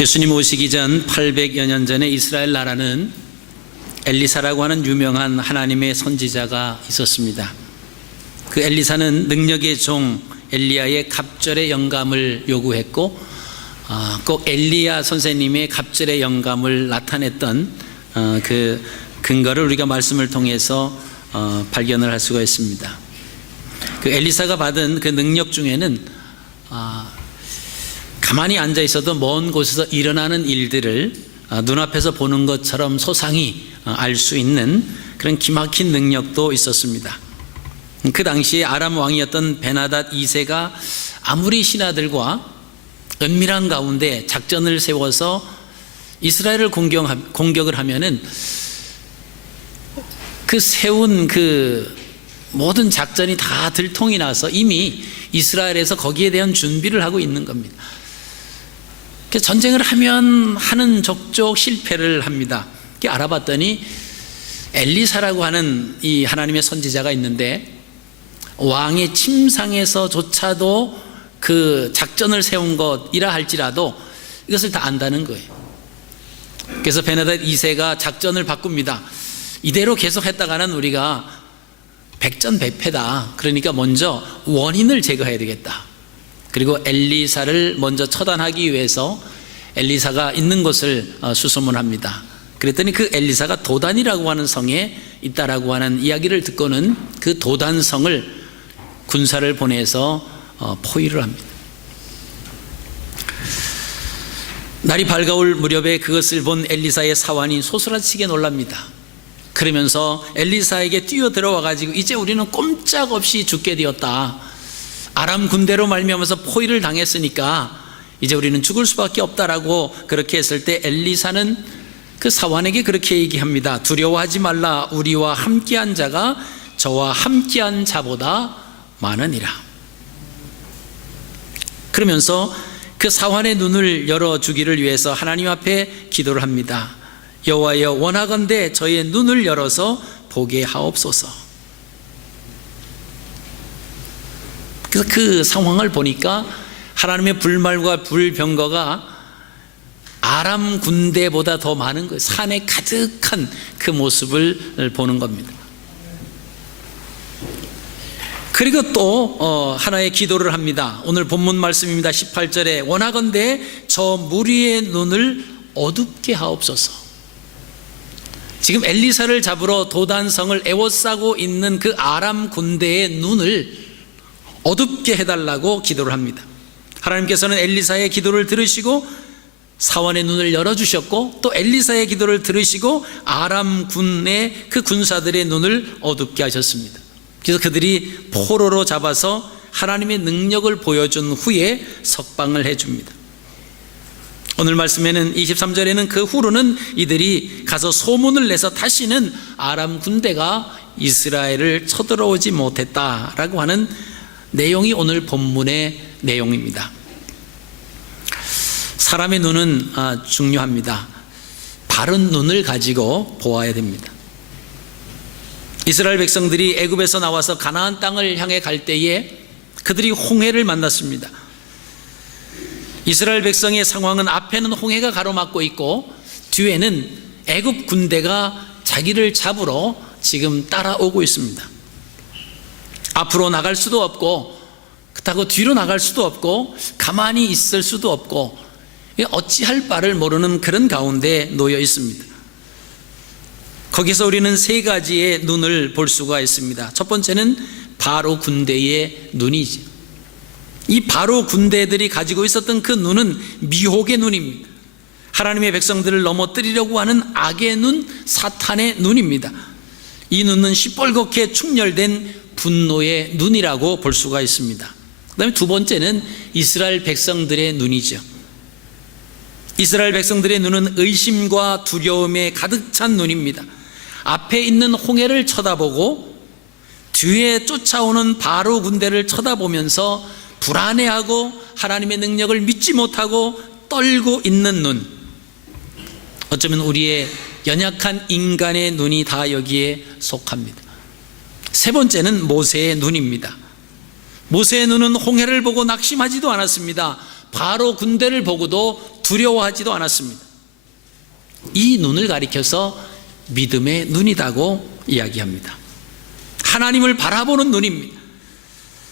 예수님 오시기 전 800여 년 전에 이스라엘 나라는 엘리사라고 하는 유명한 하나님의 선지자가 있었습니다. 그 엘리사는 능력의 종 엘리야의 갑절의 영감을 요구했고 꼭 엘리야 선생님의 갑절의 영감을 나타냈던 그 근거를 우리가 말씀을 통해서 발견을 할 수가 있습니다. 그 엘리사가 받은 그 능력 중에는 가만히 앉아 있어도 먼 곳에서 일어나는 일들을 눈앞에서 보는 것처럼 소상히 알 수 있는 그런 기막힌 능력도 있었습니다. 그 당시에 아람 왕이었던 베나닷 2세가 아무리 신하들과 은밀한 가운데 작전을 세워서 이스라엘을 공격을 하면은 그 세운 그 모든 작전이 다 들통이 나서 이미 이스라엘에서 거기에 대한 준비를 하고 있는 겁니다. 전쟁을 하는 족족 실패를 합니다. 알아봤더니 엘리사라고 하는 이 하나님의 선지자가 있는데 왕의 침상에서조차도 그 작전을 세운 것이라 할지라도 이것을 다 안다는 거예요. 그래서 베나닷 2세가 작전을 바꿉니다. 이대로 계속 했다가는 우리가 백전백패다. 그러니까 먼저 원인을 제거해야 되겠다. 그리고 엘리사를 먼저 처단하기 위해서 엘리사가 있는 곳을 수소문합니다. 그랬더니 그 엘리사가 도단이라고 하는 성에 있다라고 하는 이야기를 듣고는 그 도단성을 군사를 보내서 포위를 합니다. 날이 밝아올 무렵에 그것을 본 엘리사의 사환이 소스라치게 놀랍니다. 그러면서 엘리사에게 뛰어들어와 가지고 이제 우리는 꼼짝없이 죽게 되었다. 아람 군대로 말미암아서 포위를 당했으니까 이제 우리는 죽을 수밖에 없다라고 그렇게 했을 때 엘리사는 그 사환에게 그렇게 얘기합니다. 두려워하지 말라. 우리와 함께한 자가 저와 함께한 자보다 많으니라. 그러면서 그 사환의 눈을 열어주기를 위해서 하나님 앞에 기도를 합니다. 여호와여, 원하건대 저의 눈을 열어서 보게 하옵소서. 그래서 그 상황을 보니까 하나님의 불말과 불병거가 아람 군대보다 더 많은 거예요. 산에 가득한 그 모습을 보는 겁니다. 그리고 또 하나의 기도를 합니다. 오늘 본문 말씀입니다. 18절에 원하건대 저 무리의 눈을 어둡게 하옵소서. 지금 엘리사를 잡으러 도단성을 에워싸고 있는 그 아람 군대의 눈을 어둡게 해달라고 기도를 합니다. 하나님께서는 엘리사의 기도를 들으시고 사원의 눈을 열어주셨고 또 엘리사의 기도를 들으시고 아람 군의 그 군사들의 눈을 어둡게 하셨습니다. 그래서 그들이 포로로 잡아서 하나님의 능력을 보여준 후에 석방을 해줍니다. 오늘 말씀에는 23절에는 그 후로는 이들이 가서 소문을 내서 다시는 아람 군대가 이스라엘을 쳐들어오지 못했다라고 하는 내용이 오늘 본문의 내용입니다. 사람의 눈은 중요합니다. 바른 눈을 가지고 보아야 됩니다. 이스라엘 백성들이 애굽에서 나와서 가나안 땅을 향해 갈 때에 그들이 홍해를 만났습니다. 이스라엘 백성의 상황은 앞에는 홍해가 가로막고 있고 뒤에는 애굽 군대가 자기를 잡으러 지금 따라오고 있습니다. 앞으로 나갈 수도 없고 그렇다고 뒤로 나갈 수도 없고 가만히 있을 수도 없고 어찌할 바를 모르는 그런 가운데 놓여 있습니다. 거기서 우리는 세 가지의 눈을 볼 수가 있습니다. 첫 번째는 바로 군대의 눈이죠. 이 바로 군대들이 가지고 있었던 그 눈은 미혹의 눈입니다. 하나님의 백성들을 넘어뜨리려고 하는 악의 눈, 사탄의 눈입니다. 이 눈은 시뻘겋게 충혈된 분노의 눈이라고 볼 수가 있습니다. 그 다음에 두 번째는 이스라엘 백성들의 눈이죠. 이스라엘 백성들의 눈은 의심과 두려움에 가득 찬 눈입니다. 앞에 있는 홍해를 쳐다보고 뒤에 쫓아오는 바로 군대를 쳐다보면서 불안해하고 하나님의 능력을 믿지 못하고 떨고 있는 눈. 어쩌면 우리의 연약한 인간의 눈이 다 여기에 속합니다. 세 번째는 모세의 눈입니다. 모세의 눈은 홍해를 보고 낙심하지도 않았습니다. 바로 군대를 보고도 두려워하지도 않았습니다. 이 눈을 가리켜서 믿음의 눈이라고 이야기합니다. 하나님을 바라보는 눈입니다.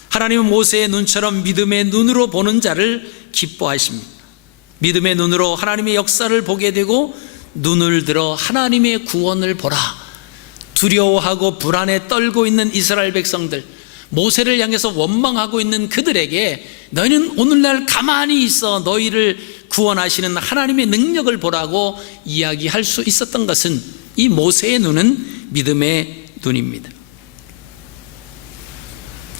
하나님은 모세의 눈처럼 믿음의 눈으로 보는 자를 기뻐하십니다. 믿음의 눈으로 하나님의 역사를 보게 되고 눈을 들어 하나님의 구원을 보라. 두려워하고 불안에 떨고 있는 이스라엘 백성들, 모세를 향해서 원망하고 있는 그들에게 너희는 오늘날 가만히 있어 너희를 구원하시는 하나님의 능력을 보라고 이야기할 수 있었던 것은 이 모세의 눈은 믿음의 눈입니다.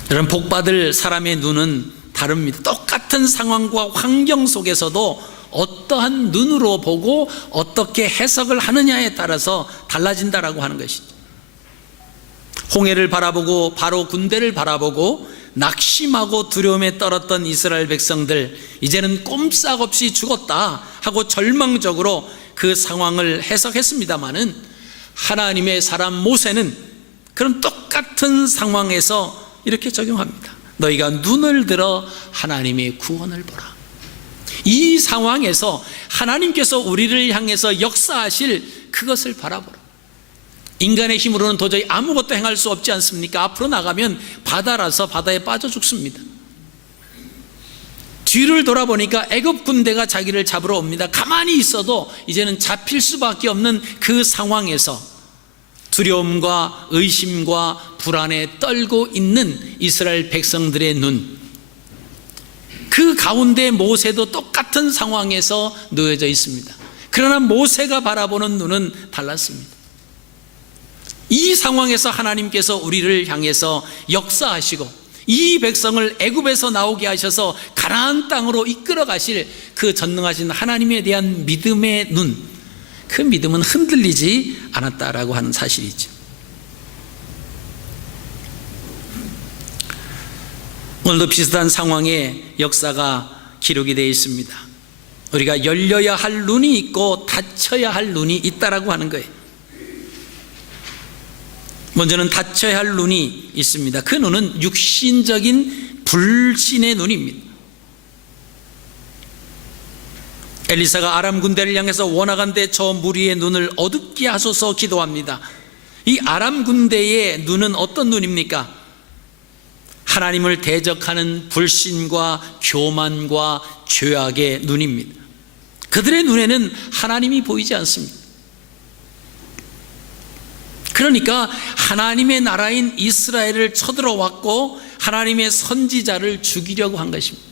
여러분, 복받을 사람의 눈은 다릅니다. 똑같은 상황과 환경 속에서도 어떠한 눈으로 보고 어떻게 해석을 하느냐에 따라서 달라진다라고 하는 것이죠. 홍해를 바라보고 바로 군대를 바라보고 낙심하고 두려움에 떨었던 이스라엘 백성들, 이제는 꼼짝없이 죽었다 하고 절망적으로 그 상황을 해석했습니다마는 하나님의 사람 모세는 그런 똑같은 상황에서 이렇게 적용합니다. 너희가 눈을 들어 하나님의 구원을 보라. 이 상황에서 하나님께서 우리를 향해서 역사하실 그것을 바라보라. 인간의 힘으로는 도저히 아무것도 행할 수 없지 않습니까? 앞으로 나가면 바다라서 바다에 빠져 죽습니다. 뒤를 돌아보니까 애굽 군대가 자기를 잡으러 옵니다. 가만히 있어도 이제는 잡힐 수밖에 없는 그 상황에서 두려움과 의심과 불안에 떨고 있는 이스라엘 백성들의 눈, 그 가운데 모세도 똑같은 상황에서 놓여져 있습니다. 그러나 모세가 바라보는 눈은 달랐습니다. 이 상황에서 하나님께서 우리를 향해서 역사하시고 이 백성을 애굽에서 나오게 하셔서 가나안 땅으로 이끌어 가실 그 전능하신 하나님에 대한 믿음의 눈, 그 믿음은 흔들리지 않았다라고 하는 사실이죠. 오늘도 비슷한 상황의 역사가 기록이 되어 있습니다. 우리가 열려야 할 눈이 있고 닫혀야 할 눈이 있다라고 하는 거예요. 먼저는 닫혀야 할 눈이 있습니다. 그 눈은 육신적인 불신의 눈입니다. 엘리사가 아람 군대를 향해서 원하건대 저 무리의 눈을 어둡게 하소서 기도합니다. 이 아람 군대의 눈은 어떤 눈입니까? 하나님을 대적하는 불신과 교만과 죄악의 눈입니다. 그들의 눈에는 하나님이 보이지 않습니다. 그러니까 하나님의 나라인 이스라엘을 쳐들어왔고 하나님의 선지자를 죽이려고 한 것입니다.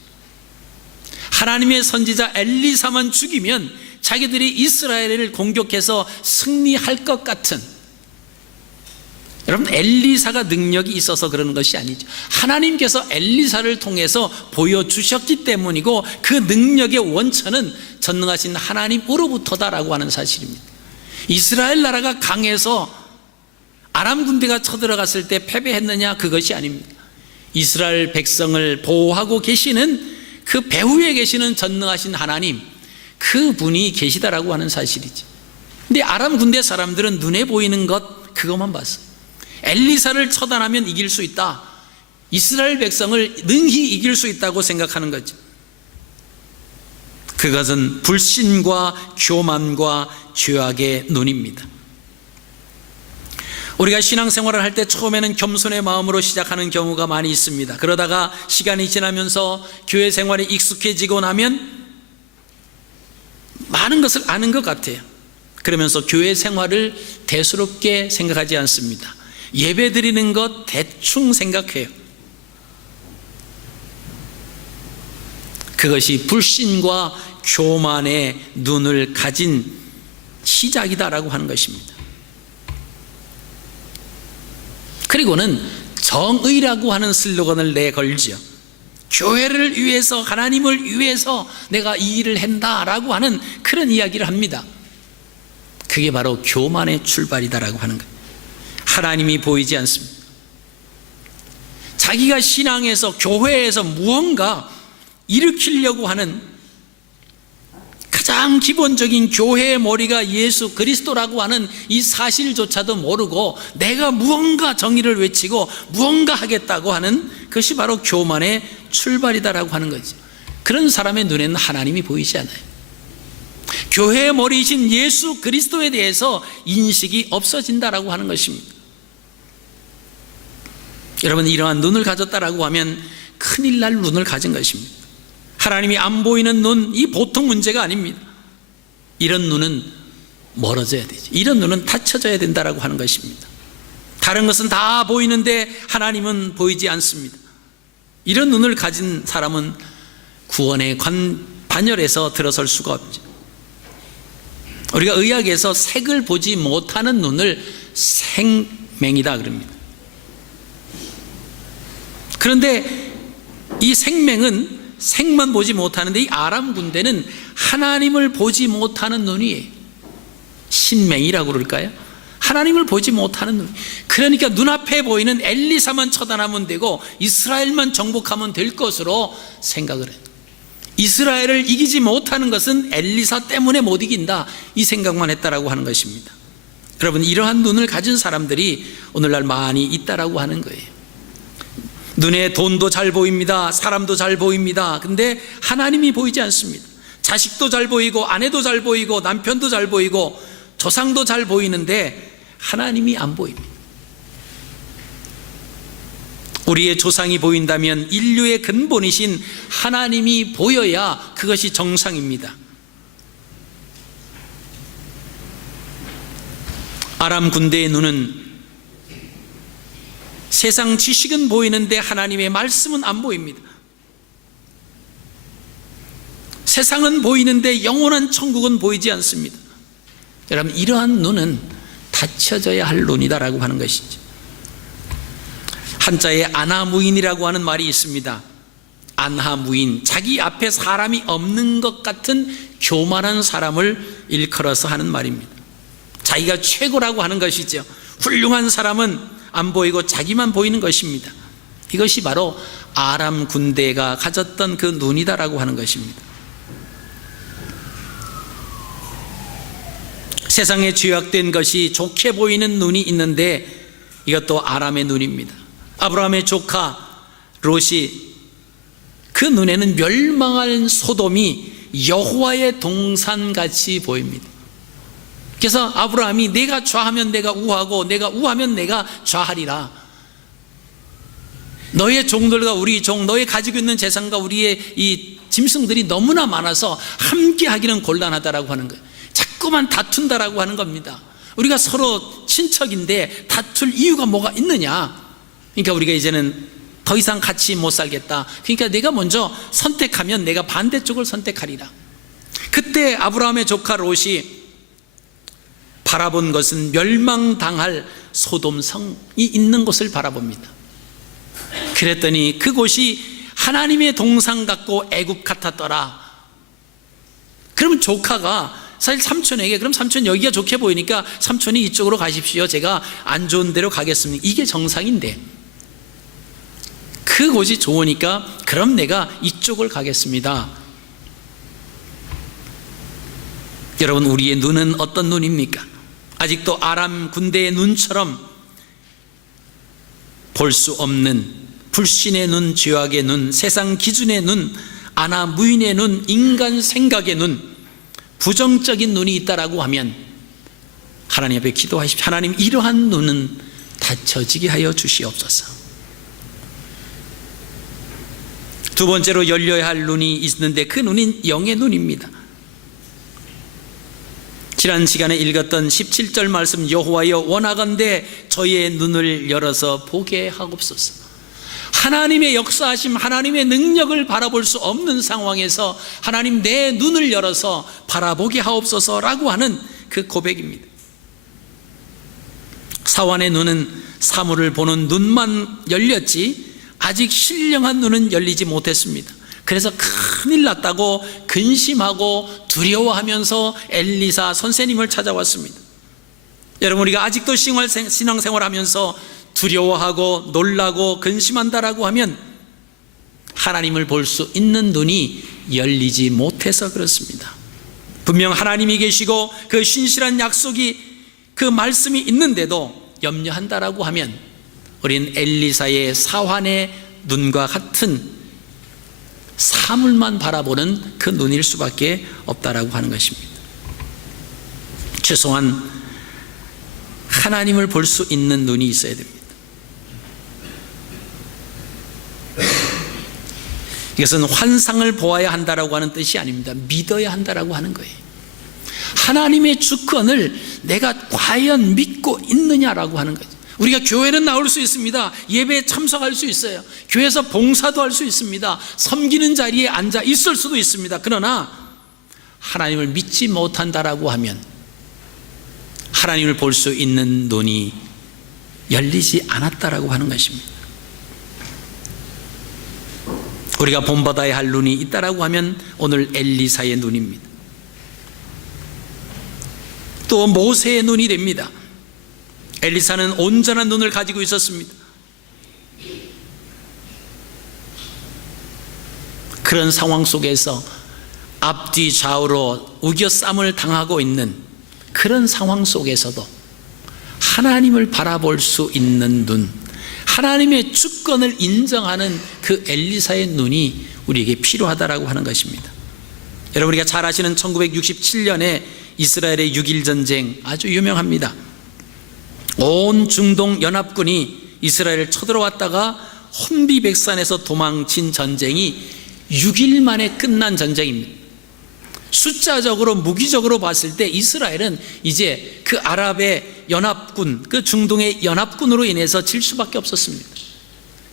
하나님의 선지자 엘리사만 죽이면 자기들이 이스라엘을 공격해서 승리할 것 같은, 여러분, 엘리사가 능력이 있어서 그러는 것이 아니죠. 하나님께서 엘리사를 통해서 보여주셨기 때문이고 그 능력의 원천은 전능하신 하나님으로부터다라고 하는 사실입니다. 이스라엘 나라가 강해서 아람 군대가 쳐들어갔을 때 패배했느냐? 그것이 아닙니다. 이스라엘 백성을 보호하고 계시는 그 배후에 계시는 전능하신 하나님, 그분이 계시다라고 하는 사실이지. 근데 아람 군대 사람들은 눈에 보이는 것 그것만 봤어요. 엘리사를 처단하면 이길 수 있다, 이스라엘 백성을 능히 이길 수 있다고 생각하는 거죠. 그것은 불신과 교만과 죄악의 눈입니다. 우리가 신앙생활을 할 때 처음에는 겸손의 마음으로 시작하는 경우가 많이 있습니다. 그러다가 시간이 지나면서 교회 생활에 익숙해지고 나면 많은 것을 아는 것 같아요. 그러면서 교회 생활을 대수롭게 생각하지 않습니다. 예배 드리는 것 대충 생각해요. 그것이 불신과 교만의 눈을 가진 시작이다라고 하는 것입니다. 그리고는 정의라고 하는 슬로건을 내걸지요. 교회를 위해서, 하나님을 위해서 내가 이 일을 한다라고 하는 그런 이야기를 합니다. 그게 바로 교만의 출발이다라고 하는 거예요. 하나님이 보이지 않습니다. 자기가 신앙에서, 교회에서 무언가 일으키려고 하는 가장 기본적인 교회의 머리가 예수 그리스도라고 하는 이 사실조차도 모르고 내가 무언가 정의를 외치고 무언가 하겠다고 하는 것이 바로 교만의 출발이다라고 하는 거죠. 그런 사람의 눈에는 하나님이 보이지 않아요. 교회의 머리이신 예수 그리스도에 대해서 인식이 없어진다라고 하는 것입니다. 여러분, 이러한 눈을 가졌다라고 하면 큰일 날 눈을 가진 것입니다. 하나님이 안 보이는 눈, 이 보통 문제가 아닙니다. 이런 눈은 멀어져야 되죠. 이런 눈은 닫혀져야 된다라고 하는 것입니다. 다른 것은 다 보이는데 하나님은 보이지 않습니다. 이런 눈을 가진 사람은 구원의 반열에서 들어설 수가 없죠. 우리가 의학에서 색을 보지 못하는 눈을 생맹이다 그럽니다. 그런데 이 생맹은 색만 보지 못하는데, 이 아람 군대는 하나님을 보지 못하는 눈이에요. 신맹이라고 그럴까요? 하나님을 보지 못하는 눈. 그러니까 눈앞에 보이는 엘리사만 처단하면 되고 이스라엘만 정복하면 될 것으로 생각을 해요. 이스라엘을 이기지 못하는 것은 엘리사 때문에 못 이긴다, 이 생각만 했다라고 하는 것입니다. 여러분, 이러한 눈을 가진 사람들이 오늘날 많이 있다라고 하는 거예요. 눈에 돈도 잘 보입니다. 사람도 잘 보입니다. 근데 하나님이 보이지 않습니다. 자식도 잘 보이고 아내도 잘 보이고 남편도 잘 보이고 조상도 잘 보이는데 하나님이 안 보입니다. 우리의 조상이 보인다면 인류의 근본이신 하나님이 보여야 그것이 정상입니다. 아람 군대의 눈은 세상 지식은 보이는데 하나님의 말씀은 안 보입니다. 세상은 보이는데 영원한 천국은 보이지 않습니다. 여러분, 이러한 눈은 닫혀져야 할 눈이다라고 하는 것이죠. 한자에 안하무인이라고 하는 말이 있습니다. 안하무인, 자기 앞에 사람이 없는 것 같은 교만한 사람을 일컬어서 하는 말입니다. 자기가 최고라고 하는 것이죠. 훌륭한 사람은 안 보이고 자기만 보이는 것입니다. 이것이 바로 아람 군대가 가졌던 그 눈이다라고 하는 것입니다. 세상에 죄악된 것이 좋게 보이는 눈이 있는데 이것도 아람의 눈입니다. 아브라함의 조카 롯이, 그 눈에는 멸망할 소돔이 여호와의 동산같이 보입니다. 그래서 아브라함이 내가 좌하면 내가 우하고 내가 우하면 내가 좌하리라. 너의 종들과 우리 종, 너의 가지고 있는 재산과 우리의 이 짐승들이 너무나 많아서 함께 하기는 곤란하다라고 하는 거예요. 자꾸만 다툰다라고 하는 겁니다. 우리가 서로 친척인데 다툴 이유가 뭐가 있느냐? 그러니까 우리가 이제는 더 이상 같이 못 살겠다. 그러니까 내가 먼저 선택하면 내가 반대쪽을 선택하리라. 그때 아브라함의 조카 롯이 바라본 것은 멸망당할 소돔성이 있는 곳을 바라봅니다. 그랬더니 그곳이 하나님의 동산 같고 애굽 같았더라. 그러면 조카가 사실 삼촌에게, 그럼 삼촌 여기가 좋게 보이니까 삼촌이 이쪽으로 가십시오, 제가 안 좋은 데로 가겠습니다, 이게 정상인데 그곳이 좋으니까 그럼 내가 이쪽을 가겠습니다. 여러분, 우리의 눈은 어떤 눈입니까? 아직도 아람 군대의 눈처럼 볼 수 없는 불신의 눈, 죄악의 눈, 세상 기준의 눈, 안하무인의 눈, 인간 생각의 눈, 부정적인 눈이 있다라고 하면 하나님 앞에 기도하십시오. 하나님, 이러한 눈은 닫혀지게 하여 주시옵소서. 두 번째로 열려야 할 눈이 있는데 그 눈은 영의 눈입니다. 지난 시간에 읽었던 17절 말씀, 여호와여 원하건대 저의 눈을 열어서 보게 하옵소서. 하나님의 역사하심, 하나님의 능력을 바라볼 수 없는 상황에서 하나님, 내 눈을 열어서 바라보게 하옵소서라고 하는 그 고백입니다. 사환의 눈은 사물을 보는 눈만 열렸지 아직 신령한 눈은 열리지 못했습니다. 그래서 큰일 났다고 근심하고 두려워하면서 엘리사 선생님을 찾아왔습니다. 여러분, 우리가 아직도 신앙생활 하면서 두려워하고 놀라고 근심한다라고 하면 하나님을 볼 수 있는 눈이 열리지 못해서 그렇습니다. 분명 하나님이 계시고 그 신실한 약속이, 그 말씀이 있는데도 염려한다라고 하면 우린 엘리사의 사환의 눈과 같은 사물만 바라보는 그 눈일 수밖에 없다라고 하는 것입니다. 최소한 하나님을 볼 수 있는 눈이 있어야 됩니다. 이것은 환상을 보아야 한다라고 하는 뜻이 아닙니다. 믿어야 한다라고 하는 거예요. 하나님의 주권을 내가 과연 믿고 있느냐라고 하는 거죠. 우리가 교회는 나올 수 있습니다. 예배에 참석할 수 있어요. 교회에서 봉사도 할 수 있습니다. 섬기는 자리에 앉아 있을 수도 있습니다. 그러나 하나님을 믿지 못한다라고 하면 하나님을 볼 수 있는 눈이 열리지 않았다라고 하는 것입니다. 우리가 본받아야 할 눈이 있다라고 하면 오늘 엘리사의 눈입니다. 또 모세의 눈이 됩니다. 엘리사는 온전한 눈을 가지고 있었습니다. 그런 상황 속에서 앞뒤 좌우로 우겨쌈을 당하고 있는 그런 상황 속에서도 하나님을 바라볼 수 있는 눈, 하나님의 주권을 인정하는 그 엘리사의 눈이 우리에게 필요하다라고 하는 것입니다. 여러분, 우리가 잘 아시는 1967년에 이스라엘의 6.1 전쟁 아주 유명합니다. 온 중동 연합군이 이스라엘을 쳐들어왔다가 혼비백산에서 도망친 전쟁이 6일 만에 끝난 전쟁입니다. 숫자적으로 무기적으로 봤을 때 이스라엘은 이제 그 아랍의 연합군, 그 중동의 연합군으로 인해서 질 수밖에 없었습니다.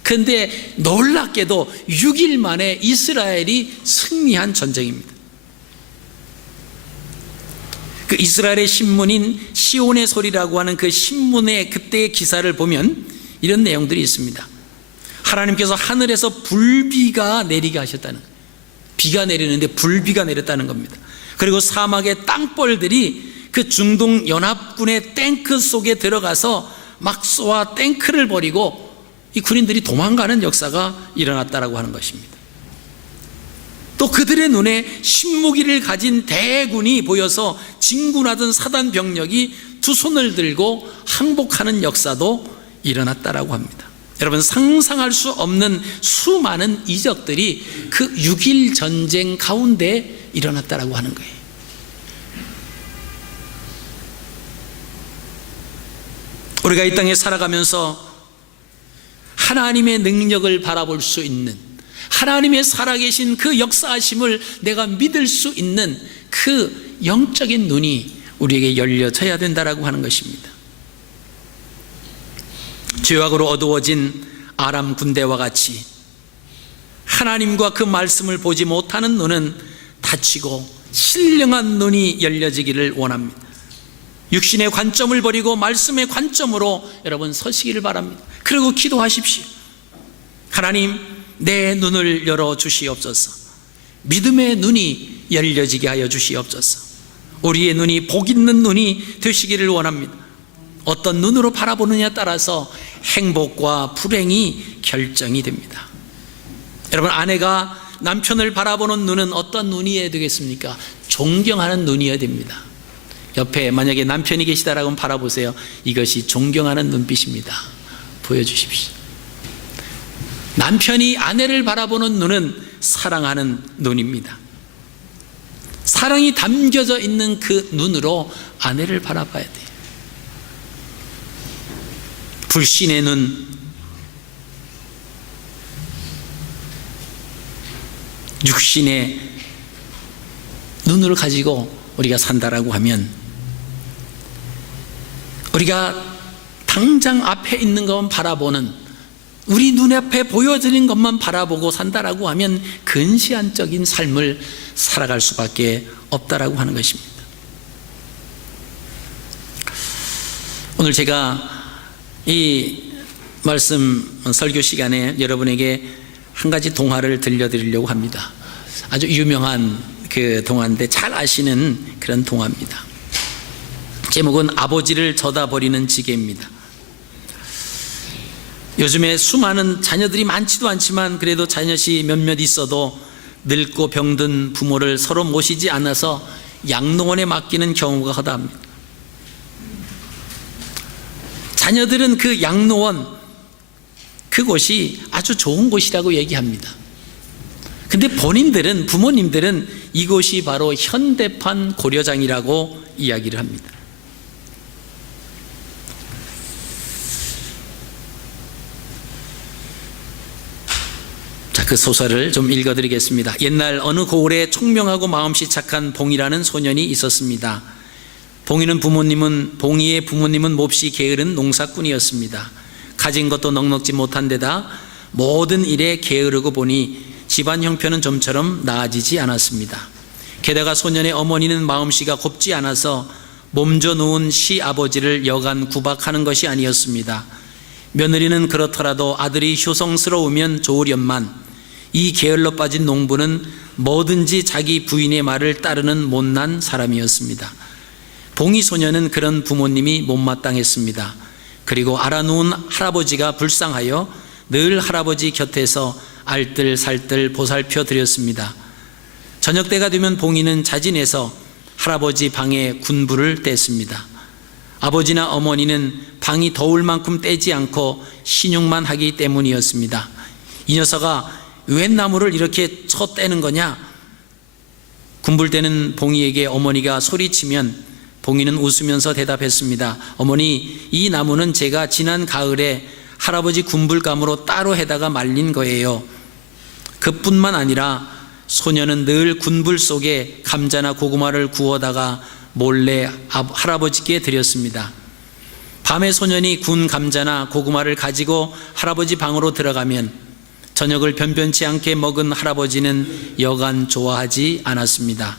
그런데 놀랍게도 6일 만에 이스라엘이 승리한 전쟁입니다. 그 이스라엘의 신문인 시온의 소리라고 하는 그 신문의 그때의 기사를 보면 이런 내용들이 있습니다. 하나님께서 하늘에서 불비가 내리게 하셨다는 거예요. 비가 내리는데 불비가 내렸다는 겁니다. 그리고 사막의 땅벌들이 그 중동 연합군의 탱크 속에 들어가서 막 쏘아 탱크를 버리고 이 군인들이 도망가는 역사가 일어났다라고 하는 것입니다. 또 그들의 눈에 신무기를 가진 대군이 보여서 진군하던 사단 병력이 두 손을 들고 항복하는 역사도 일어났다라고 합니다. 여러분, 상상할 수 없는 수많은 이적들이 그 6.1 전쟁 가운데 일어났다라고 하는 거예요. 우리가 이 땅에 살아가면서 하나님의 능력을 바라볼 수 있는, 하나님의 살아계신 그 역사하심을 내가 믿을 수 있는 그 영적인 눈이 우리에게 열려져야 된다라고 하는 것입니다. 죄악으로 어두워진 아람 군대와 같이 하나님과 그 말씀을 보지 못하는 눈은 닫히고 신령한 눈이 열려지기를 원합니다. 육신의 관점을 버리고 말씀의 관점으로 여러분 서시기를 바랍니다. 그리고 기도하십시오. 하나님, 내 눈을 열어주시옵소서. 믿음의 눈이 열려지게 하여 주시옵소서. 우리의 눈이 복 있는 눈이 되시기를 원합니다. 어떤 눈으로 바라보느냐에 따라서 행복과 불행이 결정이 됩니다. 여러분, 아내가 남편을 바라보는 눈은 어떤 눈이어야 되겠습니까? 존경하는 눈이어야 됩니다. 옆에 만약에 남편이 계시다라고 하면 바라보세요. 이것이 존경하는 눈빛입니다. 보여주십시오. 남편이 아내를 바라보는 눈은 사랑하는 눈입니다. 사랑이 담겨져 있는 그 눈으로 아내를 바라봐야 돼요. 불신의 눈, 육신의 눈을 가지고 우리가 산다라고 하면 우리가 당장 앞에 있는 것만 바라보는, 우리 눈앞에 보여지는 것만 바라보고 산다라고 하면 근시안적인 삶을 살아갈 수밖에 없다라고 하는 것입니다. 오늘 제가 이 말씀 설교 시간에 여러분에게 한 가지 동화를 들려드리려고 합니다. 아주 유명한 그 동화인데 잘 아시는 그런 동화입니다. 제목은 아버지를 져다버리는 지게입니다. 요즘에 수많은 자녀들이 많지도 않지만 그래도 자녀시 몇몇 있어도 늙고 병든 부모를 서로 모시지 않아서 양로원에 맡기는 경우가 허다합니다. 자녀들은 그 양로원, 그곳이 아주 좋은 곳이라고 얘기합니다. 근데 본인들은, 부모님들은 이곳이 바로 현대판 고려장이라고 이야기를 합니다. 그 소설을 좀 읽어드리겠습니다. 옛날 어느 고을에 총명하고 마음씨 착한 봉이라는 소년이 있었습니다. 봉이의 부모님은 몹시 게으른 농사꾼이었습니다. 가진 것도 넉넉지 못한 데다 모든 일에 게으르고 보니 집안 형편은 좀처럼 나아지지 않았습니다. 게다가 소년의 어머니는 마음씨가 곱지 않아서 몸져 누운 시아버지를 여간 구박하는 것이 아니었습니다. 며느리는 그렇더라도 아들이 효성스러우면 좋으련만 이 게을러 빠진 농부는 뭐든지 자기 부인의 말을 따르는 못난 사람이었습니다. 봉이 소년은 그런 부모님이 못마땅했습니다. 그리고 알아놓은 할아버지가 불쌍하여 늘 할아버지 곁에서 알뜰살뜰 보살펴 드렸습니다. 저녁 때가 되면 봉이는 자진해서 할아버지 방에 군불을 뗐습니다. 아버지나 어머니는 방이 더울 만큼 떼지 않고 신용만 하기 때문이었습니다. 이 녀석아 웬 나무를 이렇게 쳐 떼는 거냐? 군불 떼는 봉이에게 어머니가 소리치면 봉이는 웃으면서 대답했습니다. 어머니, 이 나무는 제가 지난 가을에 할아버지 군불감으로 따로 해다가 말린 거예요. 그뿐만 아니라 소녀는 늘 군불 속에 감자나 고구마를 구워다가 몰래 할아버지께 드렸습니다. 밤에 소년이 구운 감자나 고구마를 가지고 할아버지 방으로 들어가면 저녁을 변변치 않게 먹은 할아버지는 여간 좋아하지 않았습니다.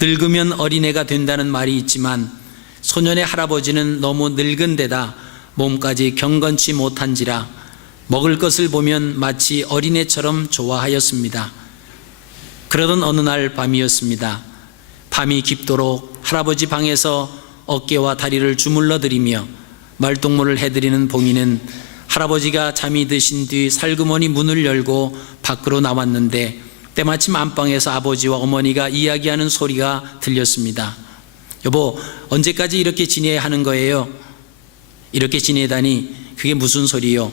늙으면 어린애가 된다는 말이 있지만 소년의 할아버지는 너무 늙은 데다 몸까지 경건치 못한지라 먹을 것을 보면 마치 어린애처럼 좋아하였습니다. 그러던 어느 날 밤이었습니다. 밤이 깊도록 할아버지 방에서 어깨와 다리를 주물러 드리며 말동무를 해드리는 봉이는 할아버지가 잠이 드신 뒤 살그머니 문을 열고 밖으로 나왔는데 때마침 안방에서 아버지와 어머니가 이야기하는 소리가 들렸습니다. 여보, 언제까지 이렇게 지내야 하는 거예요? 이렇게 지내다니 그게 무슨 소리요?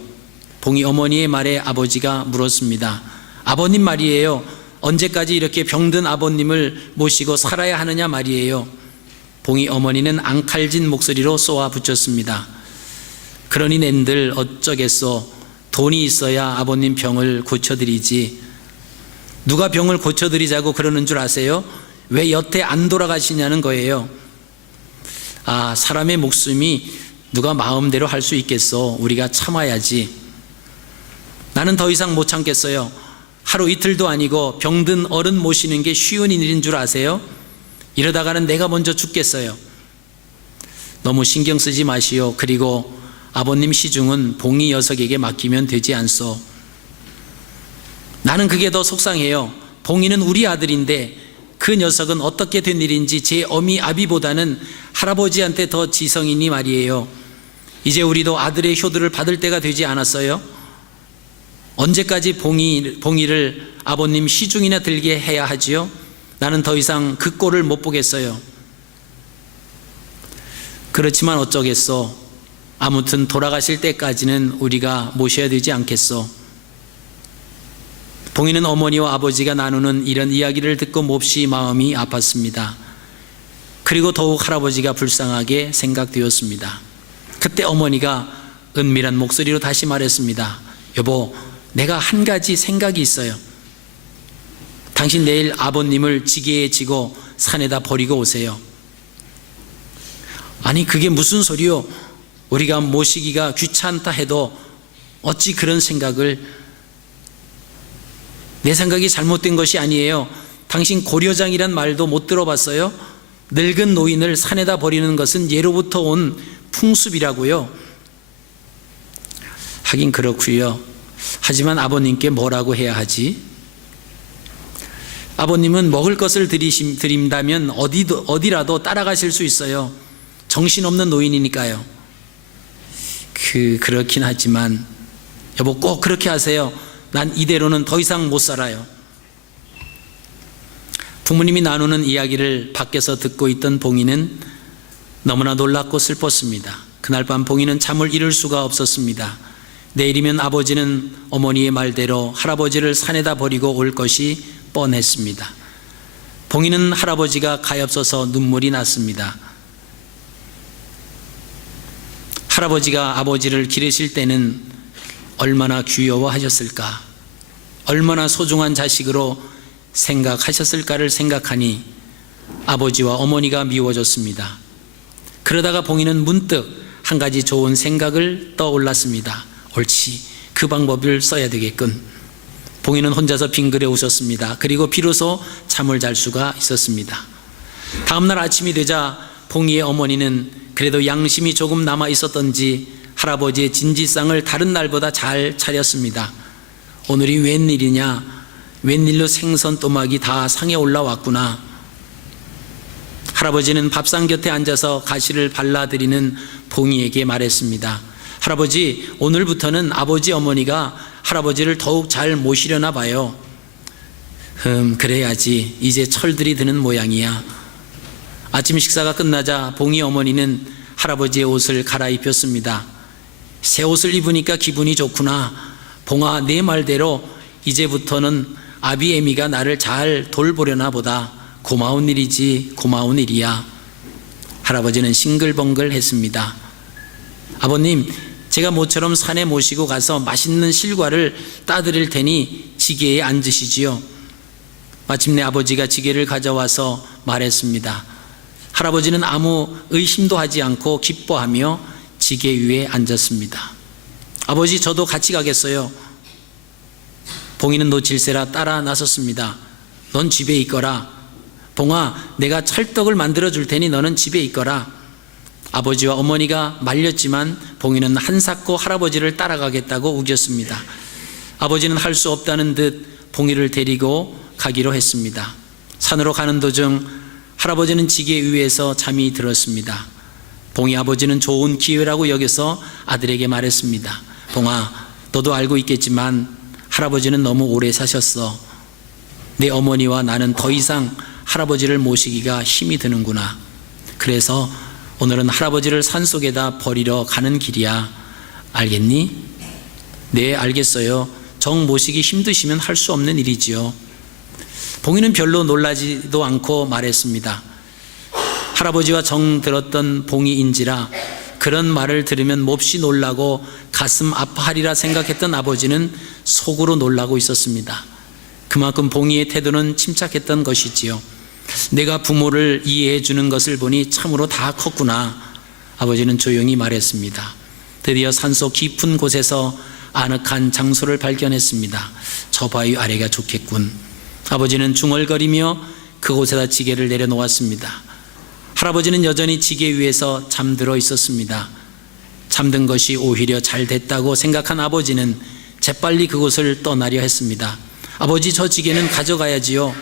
봉이 어머니의 말에 아버지가 물었습니다. 아버님 말이에요. 언제까지 이렇게 병든 아버님을 모시고 살아야 하느냐 말이에요. 봉이 어머니는 앙칼진 목소리로 쏘아 붙였습니다. 그러니 낸들 어쩌겠소. 돈이 있어야 아버님 병을 고쳐드리지. 누가 병을 고쳐드리자고 그러는 줄 아세요? 왜 여태 안 돌아가시냐는 거예요. 아, 사람의 목숨이 누가 마음대로 할 수 있겠어. 우리가 참아야지. 나는 더 이상 못 참겠어요. 하루 이틀도 아니고 병든 어른 모시는 게 쉬운 일인 줄 아세요? 이러다가는 내가 먼저 죽겠어요. 너무 신경 쓰지 마시오. 그리고 아버님 시중은 봉이 녀석에게 맡기면 되지 않소. 나는 그게 더 속상해요. 봉이는 우리 아들인데 그 녀석은 어떻게 된 일인지 제 어미 아비보다는 할아버지한테 더 지성이니 말이에요. 이제 우리도 아들의 효도를 받을 때가 되지 않았어요? 언제까지 봉이를 아버님 시중이나 들게 해야 하지요? 나는 더 이상 그 꼴을 못 보겠어요. 그렇지만 어쩌겠소. 아무튼 돌아가실 때까지는 우리가 모셔야 되지 않겠소. 봉이는 어머니와 아버지가 나누는 이런 이야기를 듣고 몹시 마음이 아팠습니다. 그리고 더욱 할아버지가 불쌍하게 생각되었습니다. 그때 어머니가 은밀한 목소리로 다시 말했습니다. 여보, 내가 한 가지 생각이 있어요. 당신 내일 아버님을 지게에 지고 산에다 버리고 오세요. 아니, 그게 무슨 소리요? 우리가 모시기가 귀찮다 해도 어찌 그런 생각을. 내 생각이 잘못된 것이 아니에요. 당신 고려장이란 말도 못 들어봤어요? 늙은 노인을 산에다 버리는 것은 예로부터 온 풍습이라고요. 하긴 그렇고요. 하지만 아버님께 뭐라고 해야 하지? 아버님은 먹을 것을 드린다면 어디라도 따라가실 수 있어요. 정신없는 노인이니까요. 그렇긴 하지만 여보, 꼭 그렇게 하세요. 난 이대로는 더 이상 못 살아요. 부모님이 나누는 이야기를 밖에서 듣고 있던 봉이는 너무나 놀랍고 슬펐습니다. 그날 밤 봉이는 잠을 이룰 수가 없었습니다. 내일이면 아버지는 어머니의 말대로 할아버지를 산에다 버리고 올 것이 뻔했습니다. 봉이는 할아버지가 가엾어서 눈물이 났습니다. 할아버지가 아버지를 기르실 때는 얼마나 귀여워하셨을까. 얼마나 소중한 자식으로 생각하셨을까를 생각하니 아버지와 어머니가 미워졌습니다. 그러다가 봉이는 문득 한 가지 좋은 생각을 떠올랐습니다. 옳지, 그 방법을 써야 되겠군. 봉이는 혼자서 빙그레 웃었습니다. 그리고 비로소 잠을 잘 수가 있었습니다. 다음날 아침이 되자 봉이의 어머니는 그래도 양심이 조금 남아 있었던지 할아버지의 진지상을 다른 날보다 잘 차렸습니다. 오늘이 웬일이냐? 웬일로 생선 또막이 다 상에 올라왔구나. 할아버지는 밥상 곁에 앉아서 가시를 발라드리는 봉이에게 말했습니다. 할아버지, 오늘부터는 아버지 어머니가 할아버지를 더욱 잘 모시려나 봐요. 그래야지. 이제 철들이 드는 모양이야. 아침 식사가 끝나자 봉이 어머니는 할아버지의 옷을 갈아입혔습니다. 새 옷을 입으니까 기분이 좋구나. 봉아, 내 말대로 이제부터는 아비애미가 나를 잘 돌보려나 보다. 고마운 일이지, 고마운 일이야. 할아버지는 싱글벙글 했습니다. 아버님, 제가 모처럼 산에 모시고 가서 맛있는 실과를 따드릴 테니 지게에 앉으시지요. 마침내 아버지가 지게를 가져와서 말했습니다. 할아버지는 아무 의심도 하지 않고 기뻐하며 지게 위에 앉았습니다. 아버지, 저도 같이 가겠어요. 봉이는 놓칠세라 따라 나섰습니다. 넌 집에 있거라. 봉아, 내가 찰떡을 만들어 줄 테니 너는 집에 있거라. 아버지와 어머니가 말렸지만 봉이는 한사코 할아버지를 따라가겠다고 우겼습니다. 아버지는 할 수 없다는 듯 봉이를 데리고 가기로 했습니다. 산으로 가는 도중 할아버지는 지게 위에서 잠이 들었습니다. 봉이 아버지는 좋은 기회라고 여겨서 아들에게 말했습니다. 봉아, 너도 알고 있겠지만 할아버지는 너무 오래 사셨어. 내 어머니와 나는 더 이상 할아버지를 모시기가 힘이 드는구나. 그래서 오늘은 할아버지를 산속에다 버리러 가는 길이야. 알겠니? 네, 알겠어요. 정 모시기 힘드시면 할 수 없는 일이지요. 봉이는 별로 놀라지도 않고 말했습니다. 할아버지와 정 들었던 봉이인지라 그런 말을 들으면 몹시 놀라고 가슴 아파하리라 생각했던 아버지는 속으로 놀라고 있었습니다. 그만큼 봉이의 태도는 침착했던 것이지요. 내가 부모를 이해해 주는 것을 보니 참으로 다 컸구나. 아버지는 조용히 말했습니다. 드디어 산속 깊은 곳에서 아늑한 장소를 발견했습니다. 저 바위 아래가 좋겠군. 아버지는 중얼거리며 그곳에다 지게를 내려놓았습니다. 할아버지는 여전히 지게 위에서 잠들어 있었습니다. 잠든 것이 오히려 잘 됐다고 생각한 아버지는 재빨리 그곳을 떠나려 했습니다. 아버지, 저 지게는 가져가야지요.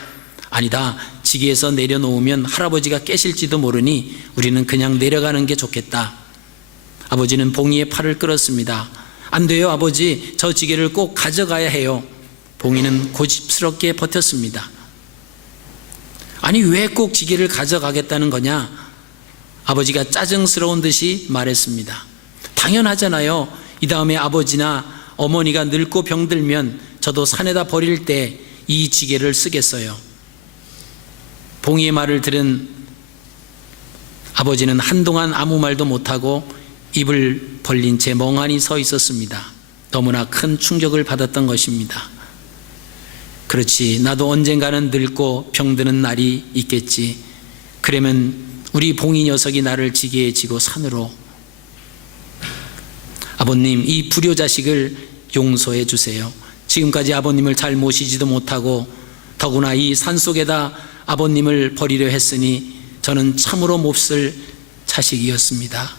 아니다, 지게에서 내려놓으면 할아버지가 깨실지도 모르니 우리는 그냥 내려가는 게 좋겠다. 아버지는 봉이의 팔을 끌었습니다. 안 돼요, 아버지. 저 지게를 꼭 가져가야 해요. 봉이는 고집스럽게 버텼습니다. 아니, 왜 꼭 지게를 가져가겠다는 거냐? 아버지가 짜증스러운 듯이 말했습니다. 당연하잖아요. 이 다음에 아버지나 어머니가 늙고 병들면 저도 산에다 버릴 때 이 지게를 쓰겠어요. 봉이의 말을 들은 아버지는 한동안 아무 말도 못하고 입을 벌린 채 멍하니 서 있었습니다. 너무나 큰 충격을 받았던 것입니다. 그렇지, 나도 언젠가는 늙고 병드는 날이 있겠지. 그러면 우리 봉이 녀석이 나를 지게에 지고 산으로. 아버님, 이 불효자식을 용서해 주세요. 지금까지 아버님을 잘 모시지도 못하고 더구나 이 산속에다 아버님을 버리려 했으니 저는 참으로 몹쓸 자식이었습니다.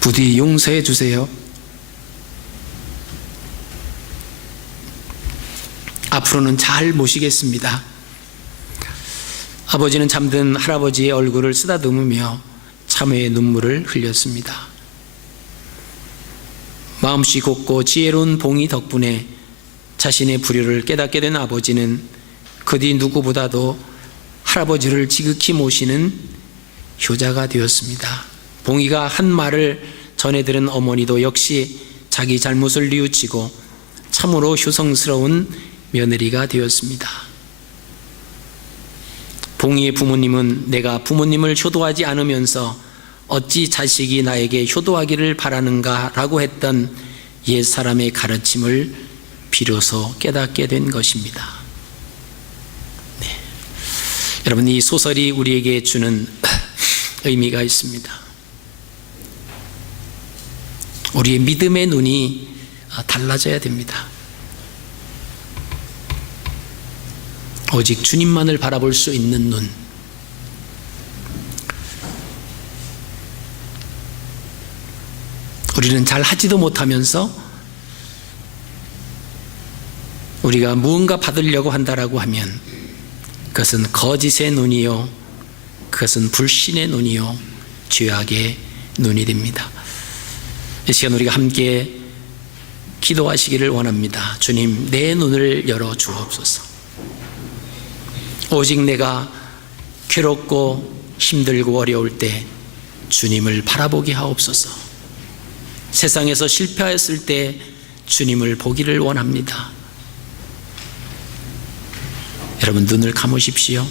부디 용서해 주세요. 앞으로는 잘 모시겠습니다. 아버지는 잠든 할아버지의 얼굴을 쓰다듬으며 참회의 눈물을 흘렸습니다. 마음씨 곱고 지혜로운 봉이 덕분에 자신의 불효를 깨닫게 된 아버지는 그 뒤 누구보다도 할아버지를 지극히 모시는 효자가 되었습니다. 봉이가 한 말을 전해 들은 어머니도 역시 자기 잘못을 뉘우치고 참으로 효성스러운 며느리가 되었습니다. 봉희의 부모님은 내가 부모님을 효도하지 않으면서 어찌 자식이 나에게 효도하기를 바라는가 라고 했던 옛사람의 가르침을 비로소 깨닫게 된 것입니다. 네. 여러분, 이 소설이 우리에게 주는 의미가 있습니다. 우리의 믿음의 눈이 달라져야 됩니다. 오직 주님만을 바라볼 수 있는 눈. 우리는 잘 하지도 못하면서 우리가 무언가 받으려고 한다라고 하면 그것은 거짓의 눈이요, 그것은 불신의 눈이요, 죄악의 눈이 됩니다. 이 시간 우리가 함께 기도하시기를 원합니다. 주님, 내 눈을 열어 주옵소서. 오직 내가 괴롭고 힘들고 어려울 때 주님을 바라보게 하옵소서. 세상에서 실패하였을 때 주님을 보기를 원합니다. 여러분, 눈을 감으십시오.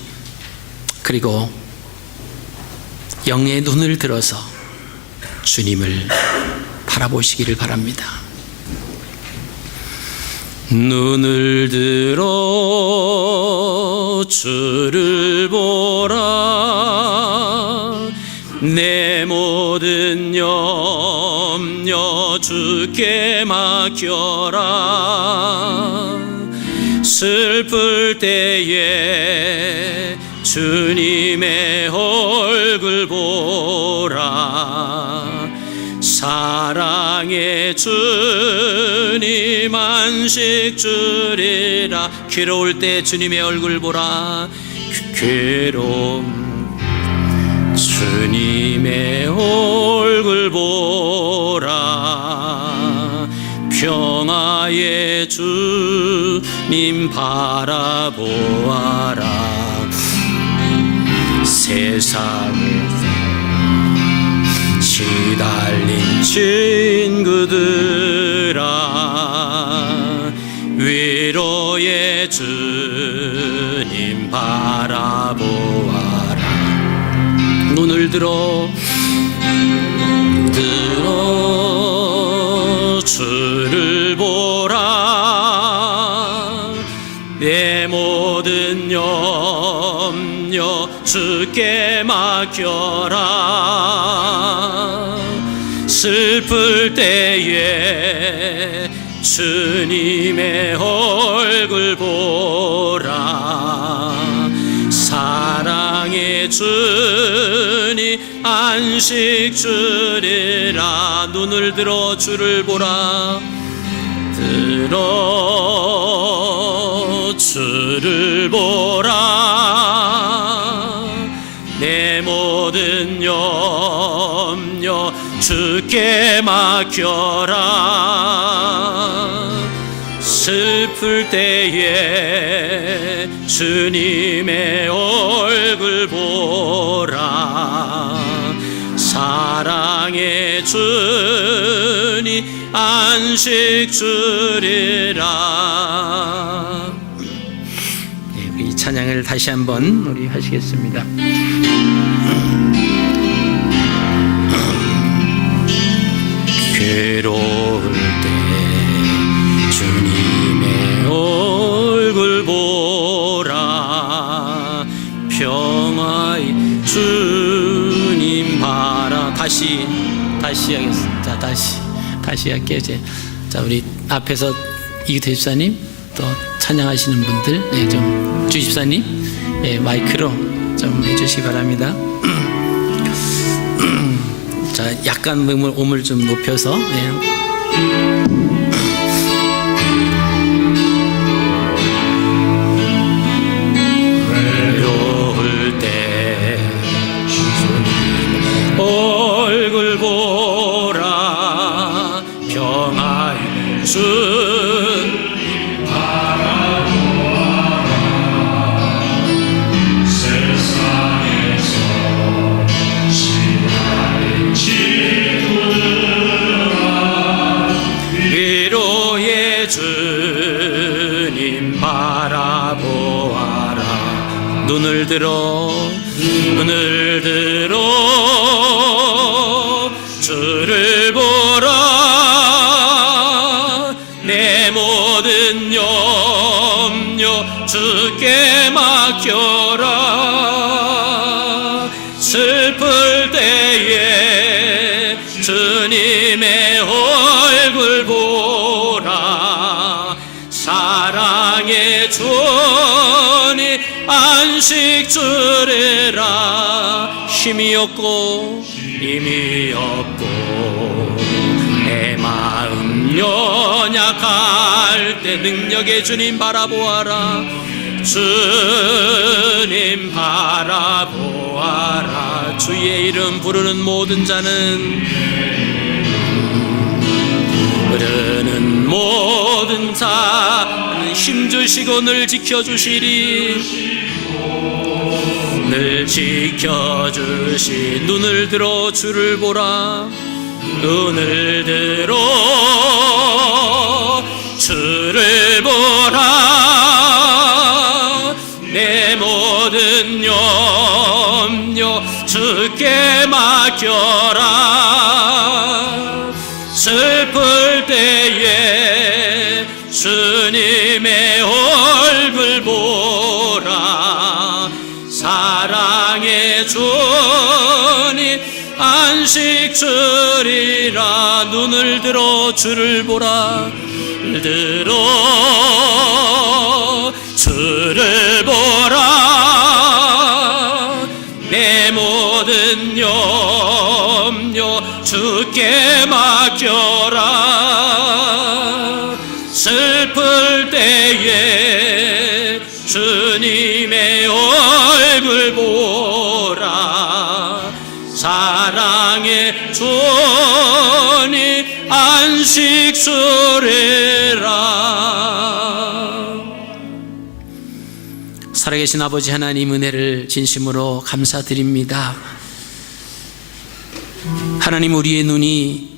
그리고 영의 눈을 들어서 주님을 바라보시기를 바랍니다. 눈을 들어 주를 보라. 내 모든 염려 주께 맡겨라. 슬플 때에 주님의 얼굴 보라. 사랑의 주님 안식 주리라. 괴로울 때 주님의 얼굴 보라. 괴로움 주님의 얼굴 보라. 평화의 주님 바라보아라. 세상에 시달린 친구들아, 위로의 주님 바라보아라. 눈을 들어 주를 보라. 내 모든 염려 주께 맡겨라. 슬플 때에 주님의 얼굴 보라. 사랑의 주님 안식 주리라. 눈을 들어 주를 보라. 들어 주를 보라. 내 모든 염려 주께 맡겨라. 슬플 때에 주님의 얼굴 보라. 사랑의 주님 안식 주리라. 네, 이 찬양을 다시 한번 우리 하시겠습니다. 괴로울 때 주님의 얼굴 보라. 평화의 주님 바라. 다시 하겠습니다. 자, 다시 할게요. 자, 우리 앞에서 이규태 집사님, 또 찬양하시는 분들, 네, 좀 주집사님, 네, 마이크로 좀 해주시기 바랍니다. 자, 약간 음을 좀 높여서, 네. 외로울 때 주님 얼굴 보라. 평화의 주님 바라보아라. 세상에서 시달린 친구들아, 위로의 주님 바라보아라. 눈을 들어 주를 보라. 내 모든 염려 주께 맡겨라. 슬플 때에 주님의 얼굴 보라. 사랑의 주니 안식 주리라. 힘이 없고 힘이 없고 내 마음 연약할 때 능력의 주님 바라보아라. 주님 바라보아라. 주의 이름 부르는 모든 자는 힘주시고 늘 지켜주시리. 늘 지켜주시. 눈을 들어 주를 보라. 눈을 들어 주를 보라. 내 모든 염려 주께 맡겨라. 슬플 때에 주님의 얼굴 보라. 사랑의 주님 안식 주리라. 눈을 들어 주를 보라. 눈을 들어 주를 보라. 내 모든 염려 주께 맡겨라. 슬플 때에 주님의 얼굴 보라. 사랑의 주님 안식 주리라. 살아계신 아버지 하나님, 은혜를 진심으로 감사드립니다. 하나님, 우리의 눈이